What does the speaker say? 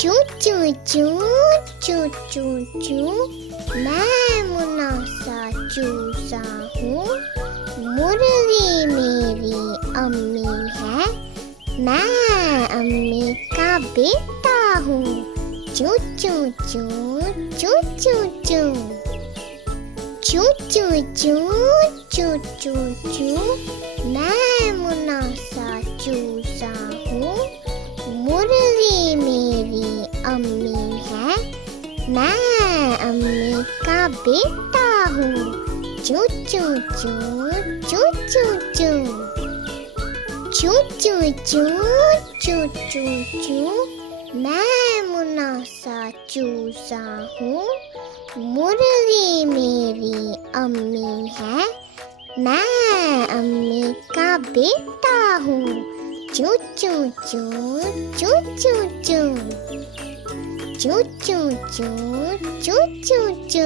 चू चू चू चू चू चू, मैं मुनासा चूजा हूँ। मुर्गी मेरी अम्मी है, मैं अम्मी का बेटा हूँ। चू चू चू चू चू चू, चू चू चू चू चू चू, मैं मुनासा चूजा हूँ। मुर्गी मेरी अम्मी है, मैं अम्मी का बेटा हूँ। चू चू चू चू चू चू, चू चू चू चू चू चू, मैं मुनासा चूजा हूँ। मुर्गी मेरी अम्मी है, मैं अम्मी का बेटा हूँ। चू चू चू चू चू चू, चू चू चू चू चू चू।